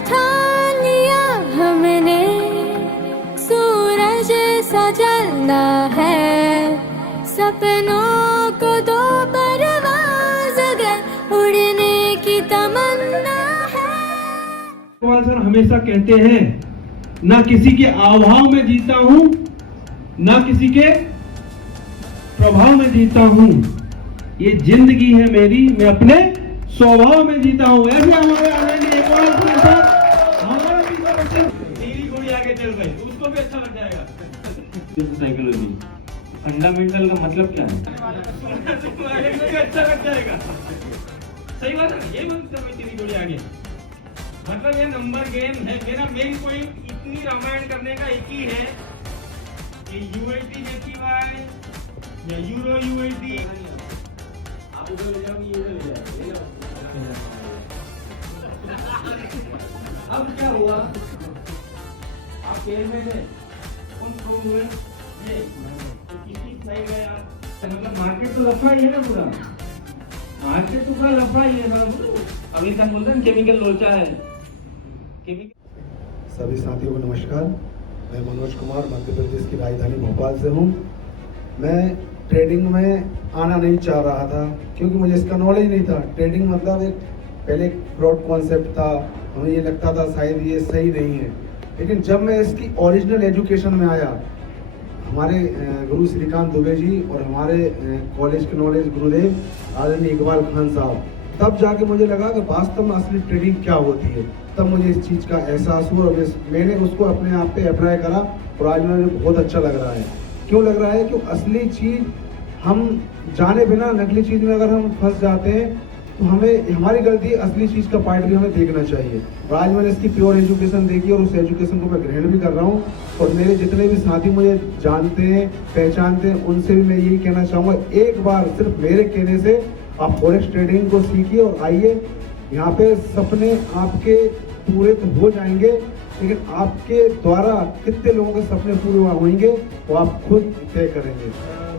ठान लिया हमने सूरज सा जलना है, सपनों को दो परवाज़ अगर उड़ने की तमन्ना है। सर हमेशा कहते हैं ना किसी के अभाव में जीता हूं, ना किसी के प्रभाव में जीता हूं, ये जिंदगी है मेरी, मैं अपने स्वभाव में जीता हूं। ऐसे हमारे आदरणीय इकबाल के साथ हमारा भी तेरी घोड़ी आगे चल गई, उसको भी अच्छा लग जाएगा। साइकोलॉजी फंडामेंटल का मतलब क्या है? अच्छा लग जाएगा, सही बात है। ये मतलब है तेरी घोड़ी आगे, मतलब ये नंबर गेम है। मेरा मेन पॉइंट इतनी रामायण करने का एक ही है कि यूएटी जेपीवाई या यूरो यूएटी आप उधर ले जाओ, ये ले जाओ। अब क्या हुआ, आप खेल में थे, कौन हुए ये तो किसी साइड गए आप, मतलब मार्केट तो लफड़ा ही है ना पूरा, मार्केट तो पूरा लफड़ा ही है ना। अभी तक बोलते हैं केमिकल लोचा है। सभी साथियों को नमस्कार। मैं मनोज कुमार मध्य प्रदेश की राजधानी भोपाल से हूँ। मैं ट्रेडिंग में आना नहीं चाह रहा था क्योंकि मुझे इसका नॉलेज नहीं था। ट्रेडिंग मतलब एक पहले फ्रॉड कॉन्सेप्ट था, हमें ये लगता था शायद ये सही नहीं है। लेकिन जब मैं इसकी ओरिजिनल एजुकेशन में आया, हमारे गुरु श्रीकांत दुबे जी और हमारे कॉलेज के नॉलेज गुरुदेव आदरणीय इकबाल खान साहब, तब जाके मुझे लगा कि वास्तव में असली ट्रेडिंग क्या होती है। तब मुझे इस चीज़ का एहसास हुआ और मैंने उसको अपने आप पे अप्लाई करा और आज मुझे बहुत अच्छा लग रहा है। क्यों लग रहा है? कि असली चीज़ हम जाने बिना नकली चीज़ में अगर हम फंस जाते हैं तो हमें हमारी गलती, असली चीज़ का पार्ट भी हमें देखना चाहिए। और आज मैंने इसकी प्योर एजुकेशन देखी और उस एजुकेशन को मैं ग्रहण भी कर रहा हूँ। और मेरे जितने भी साथी मुझे जानते हैं, पहचानते हैं, उनसे भी मैं यही कहना चाहूँगा, एक बार सिर्फ मेरे कहने से आप फॉरेक्स ट्रेडिंग को सीखिए और आइए। यहाँ पे सपने आपके पूरे तो हो जाएंगे, लेकिन आपके द्वारा कितने लोगों के सपने पूरे होंगे वो आप खुद तय करेंगे।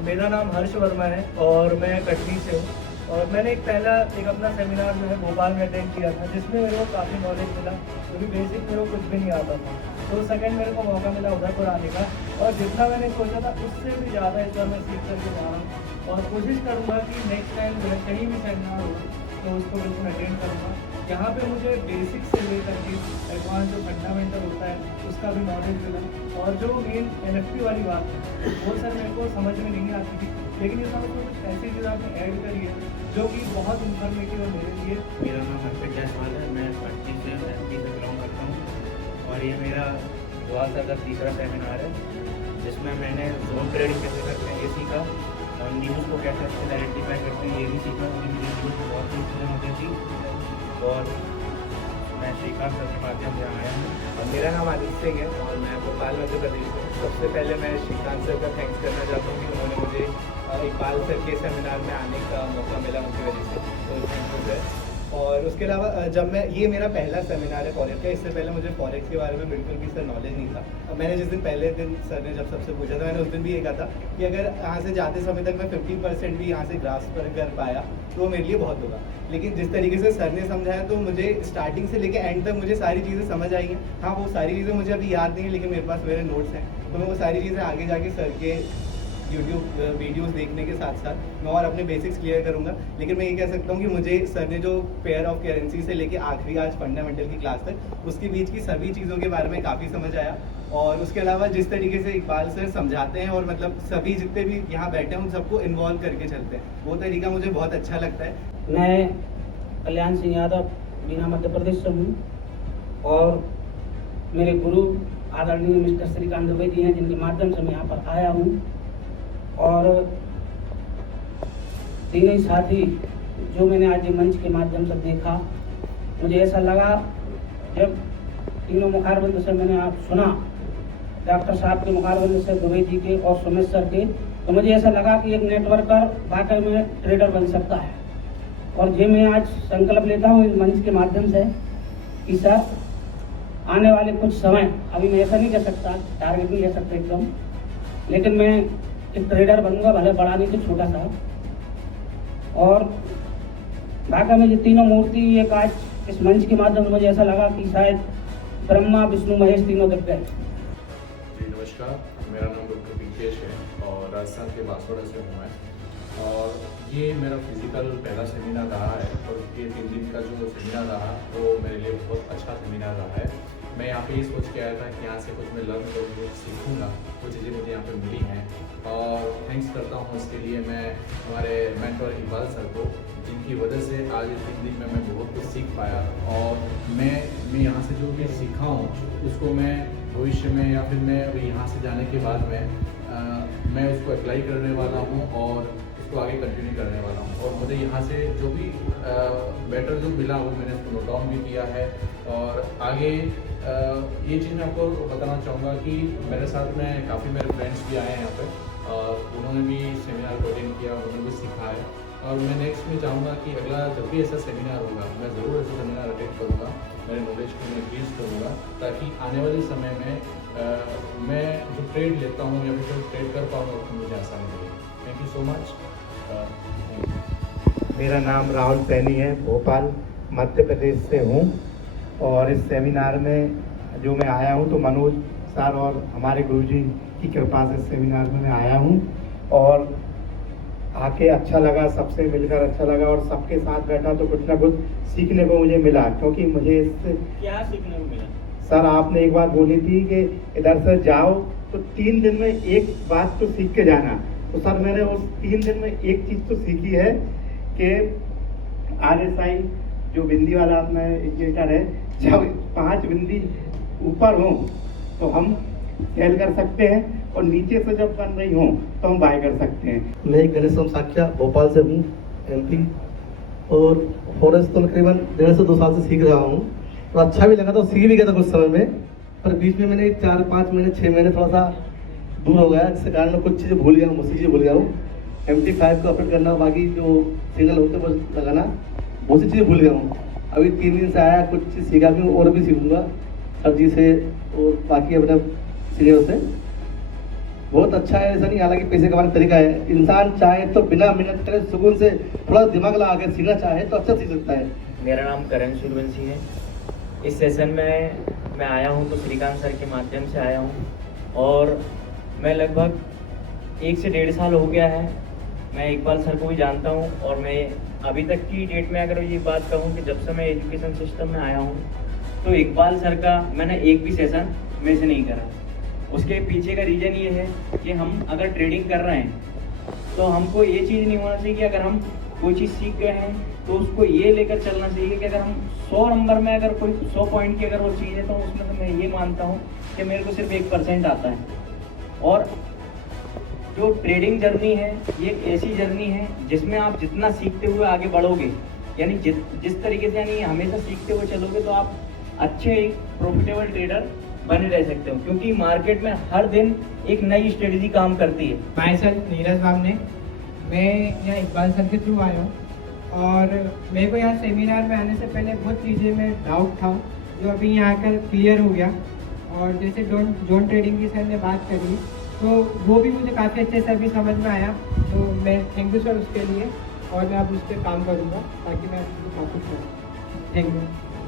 मेरा नाम हर्ष वर्मा है और मैं कटनी से हूँ। और मैंने एक अपना सेमिनार जो है भोपाल में अटेंड किया था, जिसमें मेरे को काफ़ी नॉलेज मिला, क्योंकि बेसिक मेरे को कुछ भी नहीं आता था। तो सेकंड मेरे को मौका मिला उदयपुर आने का, और जितना मैंने सोचा था उससे भी ज़्यादा इस बार मैं सीख करके जा रहा हूँ। और कोशिश करूँगा कि नेक्स्ट टाइम जो है कहीं भी सेमिनार हो तो उसको बिल्कुल अटेंड करूँगा। यहाँ पे मुझे बेसिक से लेकर के एडवांस जो फंडामेंटल होता है उसका भी नॉलेज मिला। और जो मेन NFT वाली बात है वो सर मेरे को समझ में नहीं आती थी, लेकिन इस बार उसमें कुछ ऐसी चीज़ आपने ऐड करी है जो कि बहुत इन्फॉर्मेटिव है मेरे लिए। मेरा नाम अर्पित जायसवाल है, मैं पटनी से MP से बिलोंग करता हूँ और ये मेरा दुआ का तीसरा सेमिनार है, जिसमें मैंने जोन ट्रेडिंग कैसे करते हैं ये सीखा और न्यूज़ को कैसे अच्छे से आइडेंटिफाई करते हैं ये भी सीखा। मुझे न्यूज़ में बहुत सी चीज़ें होती थी और मैं श्रीकांत सर के माध्यम से आया हूँ। और मेरा नाम आदित्य सिंह है और मैं भोपाल मध्य प्रदेश से। सबसे पहले मैं श्रीकांत सर का थैंक्स करना चाहता हूँ कि उन्होंने मुझे इकबाल सर के सेमिनार में आने का मौका मिला उनकी वजह से, तो थैंक यू सर। और उसके अलावा जब मैं ये मेरा पहला सेमिनार है फॉरेक्स का, इससे पहले मुझे फॉरेक्स के बारे में बिल्कुल भी सर नॉलेज नहीं था। मैंने जिस दिन पहले दिन सर ने जब सबसे पूछा था, मैंने उस दिन भी ये कहा था कि अगर यहाँ से जाते समय तक मैं 50% भी यहाँ से ग्रास्प कर पाया तो मेरे लिए बहुत होगा। लेकिन जिस तरीके से सर ने समझाया तो मुझे स्टार्टिंग से लेकर एंड तक मुझे सारी चीज़ें समझ आई हैं। हाँ, वो सारी चीज़ें मुझे अभी याद नहीं है, लेकिन मेरे पास मेरे नोट्स हैं, तो मैं वो सारी चीज़ें आगे जाके सर के यूट्यूब वीडियोस देखने के साथ साथ मैं और अपने बेसिक्स क्लियर करूंगा। लेकिन मैं ये कह सकता हूँ कि मुझे सर ने जो पेयर ऑफ करेंसी से लेके आखिरी आज फंडामेंटल की क्लास तक उसके बीच की सभी चीज़ों के बारे में काफ़ी समझ आया। और उसके अलावा जिस तरीके से इकबाल सर समझाते हैं और मतलब सभी जितने भी यहाँ बैठे हैं उन सबको इन्वॉल्व करके चलते हैं, वो तरीका मुझे बहुत अच्छा लगता है। मैं कल्याण सिंह यादव बीना मध्य प्रदेश से हूँ और मेरे गुरु आदरणीय मिस्टर श्रीकांत दुबे जी हैं, जिनके माध्यम से मैं यहाँ पर आया हूँ। और तीनों साथी जो मैंने आज मंच के माध्यम से देखा, मुझे ऐसा लगा जब तीनों मुखारबंद से मैंने आप सुना, डॉक्टर साहब के मुखारबंद से, दुबे जी के और सुमित सर के, तो मुझे ऐसा लगा कि एक नेटवर्कर वाकई में ट्रेडर बन सकता है। और ये मैं आज संकल्प लेता हूँ इस मंच के माध्यम से कि सर आने वाले कुछ समय, अभी मैं ऐसा नहीं कह सकता, टारगेट नहीं कह सकता एकदम, लेकिन मैं एक ट्रेडर बनूंगा, भले बड़ा नहीं तो छोटा सा, और वाकई में ये तीनों मूर्ति एक आज इस मंच के माध्यम से मुझे ऐसा लगा कि शायद ब्रह्मा विष्णु महेश तीनों दिख गए। जी नमस्कार, मेरा नाम डॉक्टर विकेश है और राजस्थान के बांसवाड़ा से हूँ मैं। और ये मेरा फिजिकल पहला सेमिनार रहा है और ये 3 दिन का जो सेमिनार रहा वो मेरे लिए बहुत अच्छा सेमिनार रहा है। मैं यहाँ पे ये सोच के आया था कि यहाँ से कुछ मैं लर्न करूँगा, सीखूँगा, कुछ चीज़ें मुझे यहाँ पे मिली हैं और थैंक्स करता हूँ उसके लिए मैं हमारे मेंटर इकबाल सर को, जिनकी वजह से आज इस 3 दिन में मैं बहुत कुछ सीख पाया। और मैं यहाँ से जो भी सीखा हूँ उसको मैं भविष्य में या फिर मैं अभी यहाँ से जाने के बाद मैं उसको अप्लाई करने वाला हूँ और इसको आगे कंटिन्यू करने वाला हूँ। और मुझे यहाँ से जो भी बेटर जो मिला वो मैंने इसको नोट डाउन भी किया है। और आगे ये चीज़ मैं आपको बताना चाहूँगा कि मेरे साथ में काफ़ी मेरे फ्रेंड्स भी आए हैं यहाँ पे और उन्होंने भी सेमिनार को अटेंड किया, उन्होंने भी सीखा है। और मैं नेक्स्ट में चाहूँगा कि अगला जब भी ऐसा सेमिनार होगा मैं ज़रूर ऐसा सेमिनार अटेंड करूँगा, मेरे नॉलेज को मैं इंक्रीज करूँगा ताकि आने वाले समय में मैं जो ट्रेड लेता हूँ या फिर जो ट्रेड कर पाऊँगा उसमें मुझे आसानी मिले। Thank you so much. मेरा नाम राहुल सैनी है, भोपाल मध्य प्रदेश से हूँ और इस सेमिनार में जो मैं आया हूँ तो मनोज सर और हमारे गुरुजी की कृपा से इस सेमिनार में मैं आया हूँ और आके अच्छा लगा, सबसे मिलकर अच्छा लगा और सबके साथ बैठा तो कुछ ना कुछ सीखने को मुझे मिला। क्योंकि मुझे इससे क्या सीखने को मिला? सर आपने एक बात बोली थी कि इधर से जाओ तो 3 दिन में एक बात तो सीख के जाना, तो सर मैंने उस 3 दिन में एक चीज़ तो सीखी है कि RSI जो बिंदी वाला अपना इंडिकेटर है, जब 5 बिंदी ऊपर हो तो हम सेल कर सकते हैं और नीचे से जब बन रही हो तो हम बाय कर सकते हैं। मैं गणेश साख्या भोपाल से हूँ, MP, और फॉरेस्ट तो तकरीबन 1.5 से 2 साल से सीख रहा हूँ और अच्छा भी लगा था, सीख भी गया था कुछ समय में, पर बीच में मैंने 4-5 महीने 6 महीने थोड़ा सा दूर हो गया, जिसके कारण मैं कुछ चीज़ें भूल गया हूँ, मुझसे चीज़ें भूल गया हूँ। MT5 को ऑपरेट करना, बाकी जो सिग्नल होते हैं वो लगाना, बहुत सी चीज़ें भूल गया हूँ। अभी 3 दिन से आया, कुछ चीज़ सीखा भी और भी सीखूँगा सर जी से और बाकी अपने सीनियर से। बहुत अच्छा है, ऐसा नहीं, हालांकि पैसे कमाने का तरीका है, इंसान चाहे तो बिना मेहनत करे सुकून से थोड़ा दिमाग लगा के सीखना चाहे तो अच्छा सीख सकता है। मेरा नाम करण सूर्यवंशी है। इस सेशन में मैं आया हूँ तो श्रीकांत सर के माध्यम से आया हूँ और मैं लगभग 1 से 1.5 साल हो गया है, मैं इकबाल सर को भी जानता हूँ और मैं अभी तक की डेट में अगर ये बात कहूँ कि जब से मैं एजुकेशन सिस्टम में आया हूँ तो इकबाल सर का मैंने एक भी सेशन मिस नहीं करा। उसके पीछे का रीज़न ये है कि हम अगर ट्रेडिंग कर रहे हैं तो हमको ये चीज़ नहीं होना चाहिए कि अगर हम कोई चीज़ सीख गए हैं तो उसको ये लेकर चलना चाहिए कि अगर हम 100 नंबर में अगर कोई 100 पॉइंट की अगर वो चीज़ है तो उसमें तो मैं ये मानता हूँ कि मेरे को सिर्फ 1% आता है। और जो ट्रेडिंग जर्नी है ये एक ऐसी जर्नी है जिसमें आप जितना सीखते हुए आगे बढ़ोगे, यानी जिस तरीके से यानी हमेशा सीखते हुए चलोगे तो आप अच्छे एक प्रॉफिटेबल ट्रेडर बने रह सकते हो, क्योंकि मार्केट में हर दिन एक नई स्ट्रेटजी काम करती है। माय सेल्फ नीरज बामने, मैं यहाँ इकबाल सर के थ्रू आया हूँ और मेरे को यहाँ सेमिनार में आने से पहले बहुत चीज़ें में डाउट था जो अभी यहाँ आकर क्लियर हो गया। और जैसे जोन ट्रेडिंग की सर ने बात करी तो वो भी मुझे काफ़ी अच्छे से अभी समझ में आया, तो मैं थैंक यू सर उसके लिए और मैं अब उस पर काम करूँगा ताकि मैं काफ़ी करूँ। Thank you.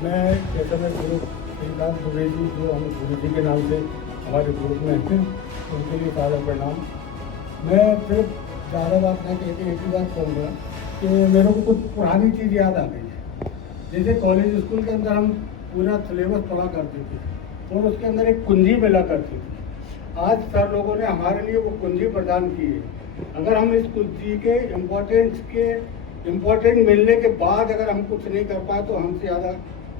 मैं जैसे मैं गुरु श्रीकांत दुबे जी जो हम गुरु जी के नाम से हमारे ग्रुप में हैं, उनके लिए सारा प्रणाम। मैं सिर्फ ज़्यादा बात नहीं कहते, एक ही बात कहूँगा कि मेरे को कुछ पुरानी चीज़ याद आ गई है। जैसे कॉलेज स्कूल के अंदर हम पूरा सिलेबस पढ़ा करते थे और उसके अंदर एक कुंजी मिला करती थी। आज सर लोगों ने हमारे लिए वो कुंजी प्रदान की है। अगर हम इस कुंजी के इम्पोर्टेंट मिलने के बाद अगर हम कुछ नहीं कर पाए तो हमसे ज़्यादा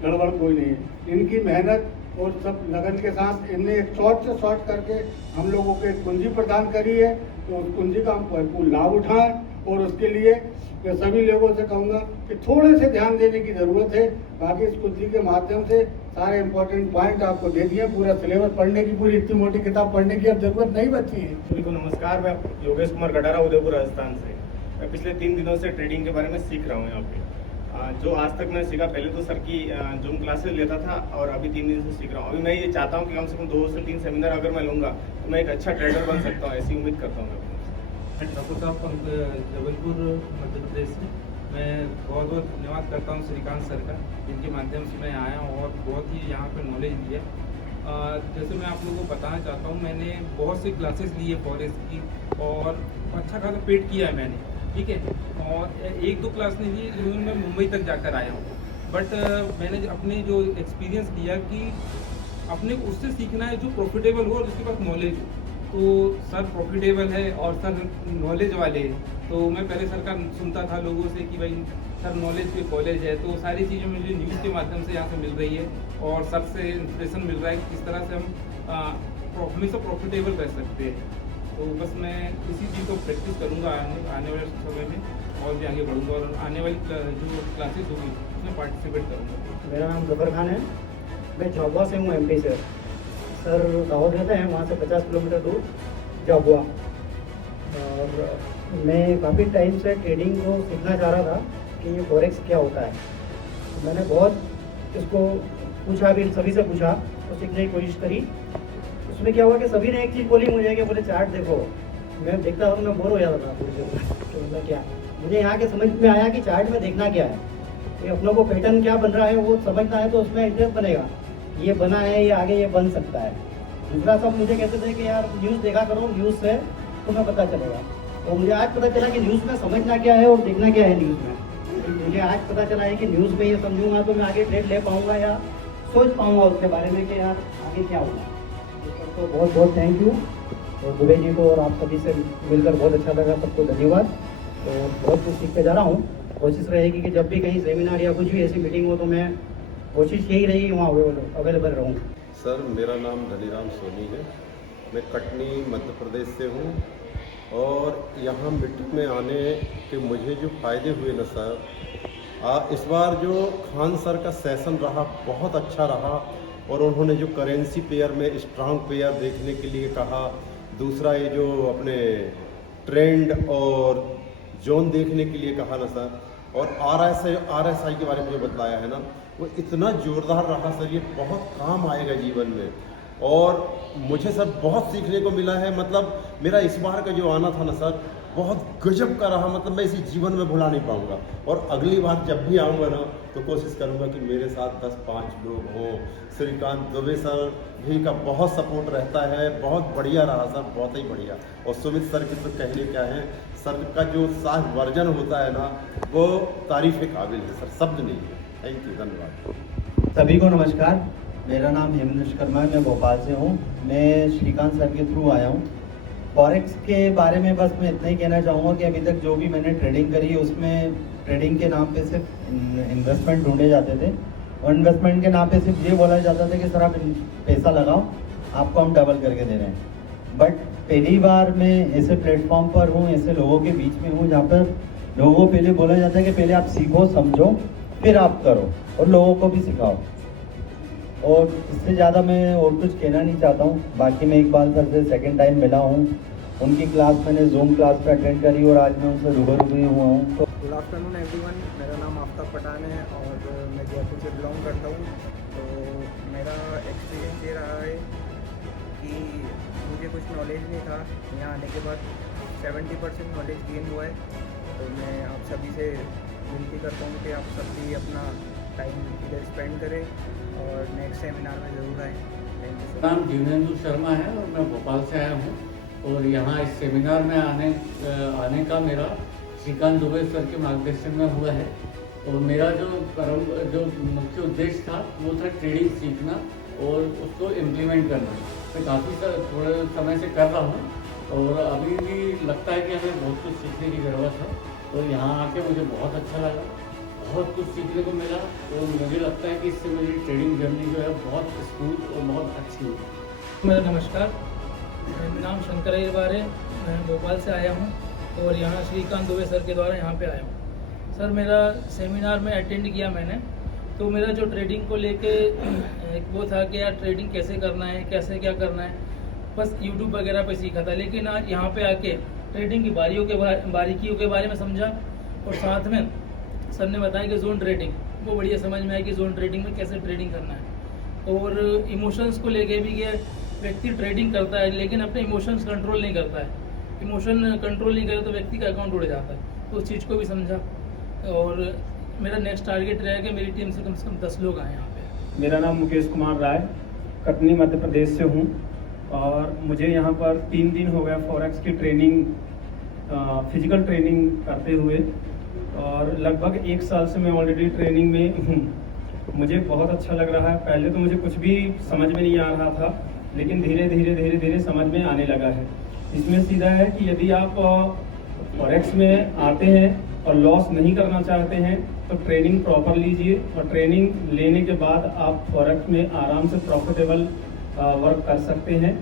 गड़बड़ कोई नहीं है। इनकी मेहनत और सब लगन के साथ इनने एक शॉर्ट से शॉर्ट करके हम लोगों को एक कुंजी प्रदान करी है, तो उस कुंजी का हम भरपूर लाभ उठाएं। और उसके लिए मैं सभी लोगों से कहूँगा कि थोड़े से ध्यान देने की ज़रूरत है। बाकी इस कुंजी के माध्यम से सारे इंपॉर्टेंट पॉइंट आपको दे दिए, पूरा सिलेबस पढ़ने की, पूरी इतनी मोटी किताब पढ़ने की अब ज़रूरत नहीं बची है। सभी को नमस्कार, मैं योगेश कुमार गडारा, उदयपुर राजस्थान से। मैं पिछले 3 दिनों से ट्रेडिंग के बारे में सीख रहा हूँ यहाँ पे। जो आज तक मैं सीखा, पहले तो सर की जूम क्लासेस लेता था और अभी 3 दिन से सीख रहा हूँ। अभी मैं ये चाहता हूँ कि कम से कम 2 से 3 सेमिनार अगर मैं लूँगा तो मैं एक अच्छा ट्रेडर बन सकता हूँ, ऐसी उम्मीद करता हूँ मैं। ठाकुर साहब जबलपुर मध्य प्रदेश से मैं बहुत बहुत धन्यवाद करता हूँ श्रीकांत सर का, जिनके माध्यम से मैं आया हूँ और बहुत ही यहाँ पर नॉलेज लिया। जैसे मैं आप लोगों को बताना चाहता हूँ, मैंने बहुत सी क्लासेस ली है फॉरेस्ट की और अच्छा खासा पेड किया है मैंने, ठीक है। और एक दो क्लास नहीं ली, जो मैं मुंबई तक जाकर आया हूँ। बट मैंने अपने जो एक्सपीरियंस लिया कि अपने को उससे सीखना है जो प्रॉफिटेबल हो और जिसके पास नॉलेज हो। तो सर प्रॉफिटेबल है और सर नॉलेज वाले हैं। तो मैं पहले सर का सुनता था लोगों से कि भाई सर नॉलेज पे कॉलेज है, तो सारी चीज़ें मुझे न्यूज़ के माध्यम से यहाँ से मिल रही है और सर से इंस्पिरेशन मिल रहा है कि किस तरह से हम हमेशा प्रॉफिटेबल रह सकते हैं। तो बस मैं इसी चीज़ को प्रैक्टिस करूँगा आने वाले समय में और भी आगे बढ़ूँगा और आने वाली जो क्लासेस होगी उसमें पार्टिसिपेट करूँगा। मेरा नाम जफर खान है, मैं झाबुआ से हूँ, MP से। सर दाहोद रहते हैं, वहाँ से 50 किलोमीटर दूर झाबुआ। और मैं काफ़ी टाइम से ट्रेडिंग को सीखना चाह रहा था कि ये फॉरेक्स क्या होता है। तो मैंने बहुत इसको पूछा भी, सभी से पूछा, तो सीखने की कोशिश करी। उसमें क्या हुआ कि सभी ने एक चीज़ बोली मुझे कि बोले चार्ट देखो। मैं देखता हूँ, मैं बोर हो जाता था थोड़ी देर, तो मतलब क्या मुझे यहाँ के समझ में आया कि चार्ट में देखना क्या है, कि अपनों को पैटर्न क्या बन रहा है वो समझना है, तो उसमें इंटरेस्ट बनेगा। ये बना है, ये आगे ये बन सकता है। दूसरा सब मुझे कहते थे कि यार न्यूज़ देखा करो, न्यूज़ से तुम्हें पता चलेगा। तो मुझे आज पता चला कि न्यूज़ में समझना क्या है और देखना क्या है न्यूज़ में। मुझे आज पता चला है कि न्यूज़ में ये समझूंगा तो मैं आगे ट्रेड ले पाऊंगा या सोच पाऊंगा उसके बारे में कि यार आगे क्या होगा। तो बहुत बहुत थैंक यू, और दुबे जी को और आप सभी से मिलकर बहुत अच्छा लगा, सबको धन्यवाद। तो बहुत कुछ सीख के जा रहा हूँ। कोशिश रहेगी कि जब भी कहीं सेमिनार या कुछ भी ऐसी मीटिंग हो तो मैं कोशिश यही रहेगी वहाँ अवेलेबल रहूँ। सर मेरा नाम धनीराम सोनी है, मैं कटनी मध्य प्रदेश से हूँ। और यहाँ मीटिंग में आने के मुझे जो फ़ायदे हुए ना सर, इस बार जो खान सर का सेशन रहा बहुत अच्छा रहा। और उन्होंने जो करेंसी पेयर में स्ट्रांग पेयर देखने के लिए कहा, दूसरा ये जो अपने ट्रेंड और जोन देखने के लिए कहा ना सर, और RSI के बारे में जो बताया है ना, वो इतना जोरदार रहा सर, ये बहुत काम आएगा जीवन में। और मुझे सर बहुत सीखने को मिला है। मतलब मेरा इस बार का जो आना था ना सर, बहुत गजब का रहा। मतलब मैं इसी जीवन में भुला नहीं पाऊंगा। और अगली बार जब भी आऊँगा ना तो कोशिश करूँगा कि मेरे साथ 10-5 लोग हों। श्रीकांत दुबे सर भी का बहुत सपोर्ट रहता है, बहुत बढ़िया रहा सर, बहुत ही बढ़िया। और सुमित सर की तो कहने क्या है, सर का जो साफ वर्जन होता है ना, वो तारीफ़ के काबिल है सर, शब्द नहीं है। थैंक यू, धन्यवाद। सभी को नमस्कार, मेरा नाम हेमंत शर्मा है, मैं भोपाल से हूँ। मैं श्रीकांत सर के थ्रू आया हूँ। फॉरेक्स के बारे में बस मैं इतना ही कहना चाहूँगा कि अभी तक जो भी मैंने ट्रेडिंग करी उसमें ट्रेडिंग के नाम पे सिर्फ इन्वेस्टमेंट ढूंढे जाते थे, और इन्वेस्टमेंट के नाम पे सिर्फ ये बोला जाता था कि सर आप पैसा लगाओ, आपको हम डबल करके दे रहे हैं। बट पहली बार मैं ऐसे प्लेटफॉर्म पर हूँ, ऐसे लोगों के बीच में हूँ जहाँ पर लोगों को पहले बोला जाता है कि पहले आप सीखो, समझो, फिर आप करो, और लोगों को भी सिखाओ। और इससे ज़्यादा मैं और कुछ कहना नहीं चाहता हूँ। बाकी मैं इकबाल सर से सेकंड टाइम मिला हूँ, उनकी क्लास मैंने जूम क्लास पे अटेंड करी और आज मैं उनसे रूबरू भी हुआ हूँ। तो गुड आफ्टरनून एवरीवन, मेरा नाम आफ्ताब पठान है और मैं जयपुर से बिलोंग करता हूँ। तो मेरा एक्सपीरियंस ये रहा है कि मुझे कुछ नॉलेज नहीं था, यहाँ आने के बाद 70% नॉलेज गेन हुआ है। तो मैं आप सभी से विनती करता हूँ कि आप सभी अपना टाइम इधर स्पेंड करें और नेक्स्ट सेमिनार में ज़रूर आएँ। Thank you. नाम जीवनेंदु शर्मा है और मैं भोपाल से आया हूँ। और यहाँ इस सेमिनार में आने का मेरा श्रीकांत दुबे सर के मार्गदर्शन में हुआ है। और मेरा जो मुख्य उद्देश्य था वो था ट्रेडिंग सीखना और उसको इम्प्लीमेंट करना। मैं काफ़ी थोड़े समय से कर रहा हूँ और अभी भी लगता है कि हमें बहुत कुछ सीखने की ज़रूरत है। और यहाँ आके मुझे बहुत अच्छा लगा, बहुत कुछ सीखने को मिला। और मुझे लगता है कि इससे मेरी ट्रेडिंग जर्नी जो है बहुत स्मूथ और बहुत अच्छी हुई। मेरा नमस्कार, मेरा नाम शंकर अहिरवार है, मैं भोपाल से आया हूँ और यहाँ श्रीकांत दुबे सर के द्वारा यहाँ पे आया हूँ। सर मेरा सेमिनार में अटेंड किया मैंने, तो मेरा जो ट्रेडिंग को लेके वो था कि यार ट्रेडिंग कैसे करना है, कैसे क्या करना है, बस यूट्यूब वगैरह पे सीखा था। लेकिन आज यहाँ पे आके ट्रेडिंग की बारीकियों के बारे में समझा और साथ में सर ने बताया कि जोन ट्रेडिंग वो बढ़िया समझ में आया कि जोन ट्रेडिंग में कैसे ट्रेडिंग करना है। और इमोशंस को लेके भी कि व्यक्ति ट्रेडिंग करता है लेकिन अपने इमोशंस कंट्रोल नहीं करता है। इमोशन कंट्रोल नहीं करे तो व्यक्ति का अकाउंट उड़ जाता है। तो उस चीज़ को भी समझा और मेरा नेक्स्ट टारगेट रहेगा कि मेरी टीम से कम 10 लोग आए यहाँ पे। मेरा नाम मुकेश कुमार राय, कटनी मध्य प्रदेश से हूँ और मुझे यहाँ पर 3 दिन हो गया फॉरेक्स की ट्रेनिंग, फिजिकल ट्रेनिंग करते हुए और लगभग 1 साल से मैं ऑलरेडी ट्रेनिंग में हूँ। मुझे बहुत अच्छा लग रहा है। पहले तो मुझे कुछ भी समझ में नहीं आ रहा था, लेकिन धीरे धीरे समझ में आने लगा है। इसमें सीधा है कि यदि आप फॉरेक्स में आते हैं और लॉस नहीं करना चाहते हैं तो ट्रेनिंग प्रॉपर लीजिए और ट्रेनिंग लेने के बाद आप फॉरेक्स में आराम से प्रॉफिटेबल वर्क कर सकते हैं।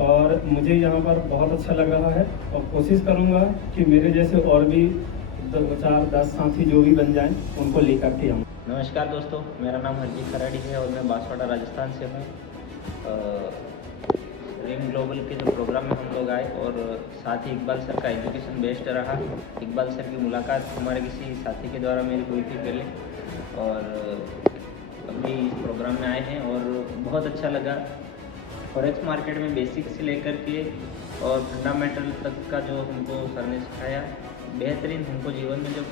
और मुझे यहाँ पर बहुत अच्छा लग रहा है और कोशिश करूँगा कि मेरे जैसे और भी 2-4-10 साथी जो भी बन जाएं उनको लेकर के आऊँ। नमस्कार दोस्तों, मेरा नाम हरजीत खराड़ी है और मैं बांसवाड़ा राजस्थान से हूँ। रिम ग्लोबल के जो प्रोग्राम में हम लोग आए और साथ ही इकबाल सर का एजुकेशन बेस्ड रहा। इकबाल सर की मुलाकात हमारे किसी साथी के द्वारा मेरी हुई थी पहले और अभी इस प्रोग्राम में आए हैं और बहुत अच्छा लगा। फॉरेक्स मार्केट में बेसिक से लेकर के और फंडामेंटल तक का जो हमको सर ने सिखाया बेहतरीन, हमको जीवन में जो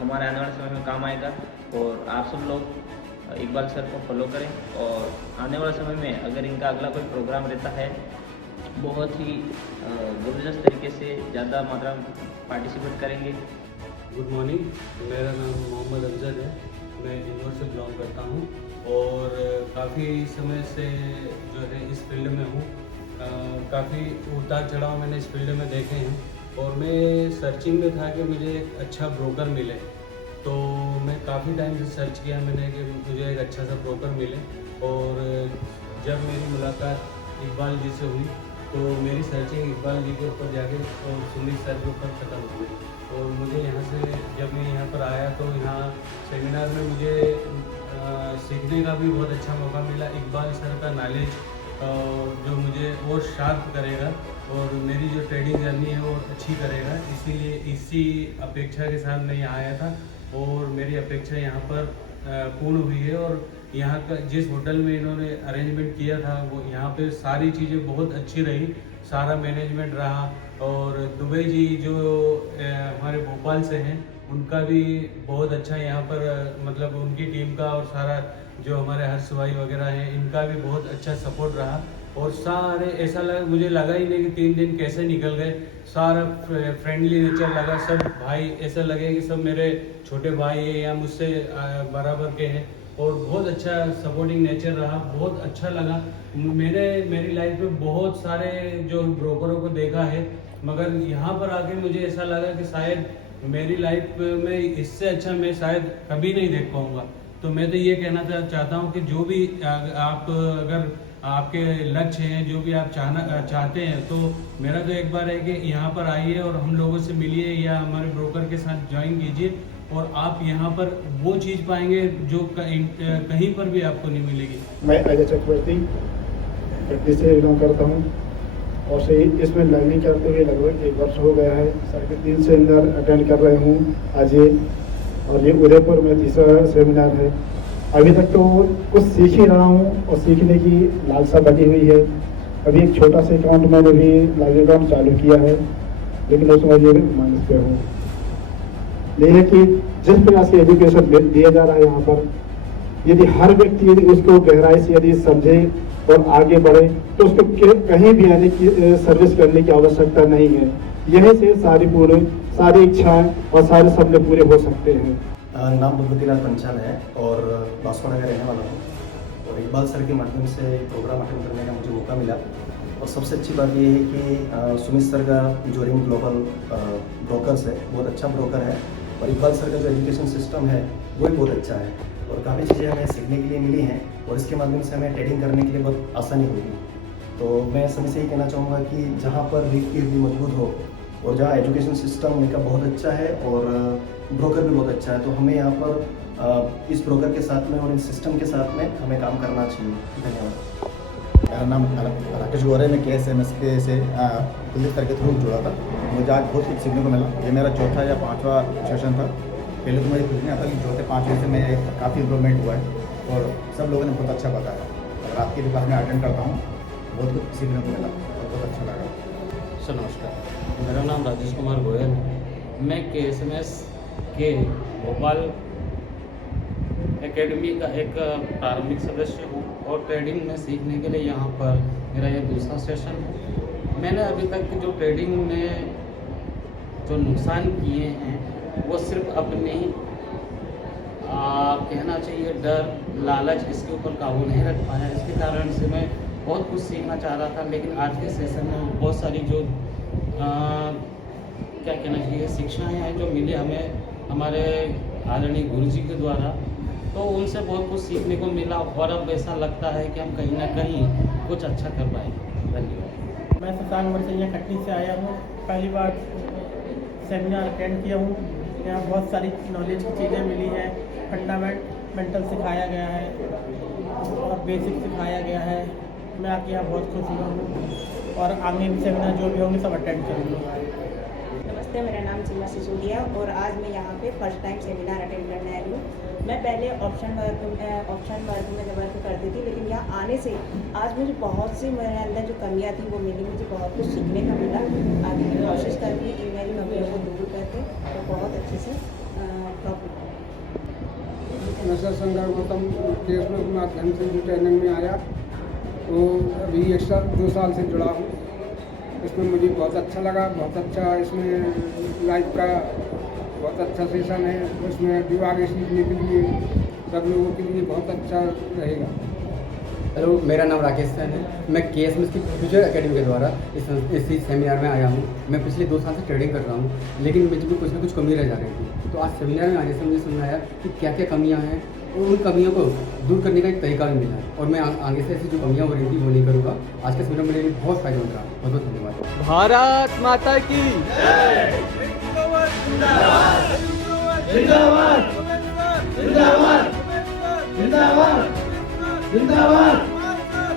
हमारे आने वाले समय में काम आएगा। और आप सब लोग इकबाल सर को फॉलो करें और आने वाले समय में अगर इनका अगला कोई प्रोग्राम रहता है बहुत ही ज़बरदस्त तरीके से ज़्यादा मात्रा में पार्टिसिपेट करेंगे। गुड मॉर्निंग, मेरा नाम मोहम्मद अफजल है, मैं इंदौर से बिलोंग करता हूँ और काफ़ी समय से जो है इस फील्ड में हूँ। काफ़ी उतार चढ़ाव मैंने इस फील्ड में देखे हैं और मैं सर्चिंग में था कि मुझे एक अच्छा ब्रोकर मिले। तो मैं काफ़ी टाइम से सर्च किया मैंने कि मुझे एक अच्छा सा ब्रोकर मिले और जब मेरी मुलाकात इकबाल जी से हुई तो मेरी सर्चिंग इकबाल जी के ऊपर जाके और सुनील सर के ऊपर ख़त्म हुई। और मुझे यहाँ से जब मैं यहाँ पर आया तो यहाँ सेमिनार में मुझे सीखने का भी बहुत अच्छा मौका मिला। इकबाल सर का नॉलेज जो मुझे और शार्प करेगा और मेरी जो ट्रेडिंग जर्नी है वो अच्छी करेगा, इसीलिए इसी अपेक्षा के साथ मैं यहाँ आया था और मेरी अपेक्षा यहाँ पर पूर्ण हुई है। और यहाँ का जिस होटल में इन्होंने अरेंजमेंट किया था वो यहाँ पे सारी चीज़ें बहुत अच्छी रही, सारा मैनेजमेंट रहा। और दुबई जी जो हमारे भोपाल से हैं उनका भी बहुत अच्छा यहाँ पर मतलब उनकी टीम का और सारा जो हमारे हर्ष भाई वगैरह हैं इनका भी बहुत अच्छा सपोर्ट रहा। और सारे ऐसा लगा, मुझे लगा ही नहीं कि 3 दिन कैसे निकल गए। सारा फ्रेंडली नेचर लगा, सब भाई ऐसा लगे कि सब मेरे छोटे भाई हैं या मुझसे बराबर के हैं और बहुत अच्छा सपोर्टिंग नेचर रहा, बहुत अच्छा लगा। मेरी लाइफ में बहुत सारे जो ब्रोकरों को देखा है मगर यहाँ पर आके मुझे ऐसा लगा कि शायद मेरी लाइफ में इससे अच्छा मैं शायद कभी नहीं देख पाऊँगा। तो मैं तो ये कहना चाहता हूँ कि जो भी आप अगर आपके लक्ष्य हैं, जो भी आप चाहते हैं तो मेरा तो एक बार है कि यहाँ पर आइए और हम लोगों से मिलिए या हमारे ब्रोकर के साथ ज्वाइन कीजिए और आप यहाँ पर वो चीज़ पाएंगे जो कहीं पर भी आपको नहीं मिलेगी। मैं अजय चक्रवर्ती कटनी से बिलोंग करता हूँ और सही इसमें लर्निंग करते हुए लगभग 1 वर्ष हो गया है। सर के 3 सेमिनार अटेंड कर रहे हूँ आज ये, और ये उदयपुर में 3रा सेमिनार है। अभी तक तो कुछ सीख ही रहा हूँ और सीखने की लालसा बनी हुई है। अभी एक छोटा सा अकाउंट मैंने भी लाइव अकाउंट चालू किया है, लेकिन उसमें ये माइनस पे हूँ। लेकिन कि जिस प्रकार से एजुकेशन दिया जा रहा है यहाँ पर, यदि हर व्यक्ति यदि उसको गहराई से यदि समझे और आगे बढ़े तो उसको कहीं भी आने की सर्विस करने की आवश्यकता नहीं है। यहीं से सारी इच्छाएं और सारे सपने पूरे हो सकते हैं। नाम भगवतीलाल पंचाल है और बांसवाड़ा का रहने वाला हूँ और इकबाल सर के माध्यम से प्रोग्राम अटेंड करने का मुझे मौका मिला। और सबसे अच्छी बात ये है कि सुमित सर का जो रिम ग्लोबल ब्रोकर्स है बहुत अच्छा ब्रोकर है और इकबाल सर का जो एजुकेशन सिस्टम है वो भी बहुत अच्छा है और काफ़ी चीज़ें हमें सीखने के लिए मिली हैं और इसके माध्यम से हमें ट्रेडिंग करने के लिए बहुत आसानी होगी। तो मैं सभी से ये कहना चाहूँगा कि जहाँ पर रीढ़ की हड्डी मजबूत हो और जहाँ एजुकेशन सिस्टम इनका बहुत अच्छा है और ब्रोकर भी बहुत अच्छा है तो हमें यहाँ पर इस ब्रोकर के साथ में और इस सिस्टम के साथ में हमें काम करना चाहिए। धन्यवाद। मेरा नाम राकेश गौरे, मैं KSMSK से कुलदीप सर के थ्रू जुड़ा था। मुझे आज बहुत कुछ सीखने को मिला। ये मेरा 4था या 5वां सेशन था। पहले तो मुझे कुछ नहीं आता, लेकिन 4थे-5वें से मैं काफ़ी इम्प्रूवमेंट हुआ है और सब लोगों ने बहुत अच्छा बताया। और रात की भी क्लास में अटेंड करता हूँ, बहुत कुछ सीखने को मिला और बहुत अच्छा लगा। सर नमस्कार। मेरा नाम राजेश कुमार गोयल है। मैं KSMS के भोपाल एकेडमी का एक प्रारंभिक सदस्य हूँ और ट्रेडिंग में सीखने के लिए यहाँ पर मेरा ये दूसरा सेशन है। मैंने अभी तक जो ट्रेडिंग में जो नुकसान किए हैं वो सिर्फ अपने कहना चाहिए डर, लालच, इसके ऊपर काबू नहीं रख पाया। इसके कारण से मैं बहुत कुछ सीखना चाह रहा था, लेकिन आज के सेशन में बहुत सारी जो क्या कहना चाहिए शिक्षाएँ हैं जो मिली हमें हमारे आदरणीय गुरु जी के द्वारा, तो उनसे बहुत कुछ सीखने को मिला और अब ऐसा लगता है कि हम कहीं ना कहीं कुछ अच्छा कर पाएंगे। धन्यवाद। मैं शशांक मरसैया कटनी से आया हूँ। पहली बार सेमिनार अटेंड किया हूँ। यहाँ बहुत सारी नॉलेज की चीज़ें मिली हैं। फंडामेंटल सिखाया गया है और बेसिक सिखाया गया है। मैं आके यहाँ बहुत खुश हुआ हूँ और आगे भी सेमिनार जो भी होंगे सब अटेंड करूँगा। नमस्ते, मेरा नाम सीमा सिसोदिया और आज मैं यहाँ पे फर्स्ट टाइम सेमिनार अटेंड करने आई हूँ। मैं पहले ऑप्शन वर्क में वर्क करती थी, लेकिन यहाँ आने से आज मुझे बहुत सी मेरे अंदर जो कमियाँ थी वो मिली। मुझे बहुत कुछ सीखने का मिला। आगे मैं कोशिश करूँगी कि मेरी कमियों को दूर करके तो बहुत अच्छे से प्रॉफिट। मैं सर संगर गौतम KSMS के माध्यम से जो ट्रेनिंग में आया तो अभी 2 साल से जुड़ा हूँ। इसमें मुझे बहुत अच्छा लगा। बहुत अच्छा इसमें लाइफ का बहुत अच्छा सेशन है। उसमें भी आगे सीखने के लिए सब लोगों के लिए बहुत अच्छा रहेगा। हेलो, मेरा नाम राकेश सैन है। मैं KSMS की फ्यूचर एकेडमी के द्वारा इस सेमिनार में आया हूँ। मैं पिछले 2 साल से ट्रेडिंग कर रहा हूँ, लेकिन मुझे भी कुछ ना कुछ कमी रह जा रही थी। तो आज सेमिनार में आने से मुझे समझ आया कि क्या क्या कमियाँ हैं और उन कमियों को दूर करने का एक तरीका भी मिला है और मैं आगे से ऐसी जो कमियाँ हो रही थी वो नहीं करूँगा। आज के सेमिनार मेरे लिए बहुत फायदेमंद रहा। बहुत बहुत धन्यवाद। भारत माता की जिंदाबाद, जिंदाबाद, जिंदाबाद, जिंदाबाद, जिंदाबाद,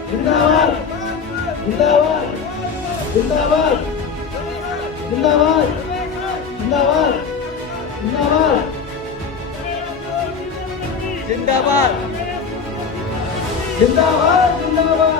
जिंदाबाद, जिंदाबाद, जिंदाबाद, जिंदाबाद, जिंदाबाद, जिंदाबाद जिंदाबाद, जिंदाबाद।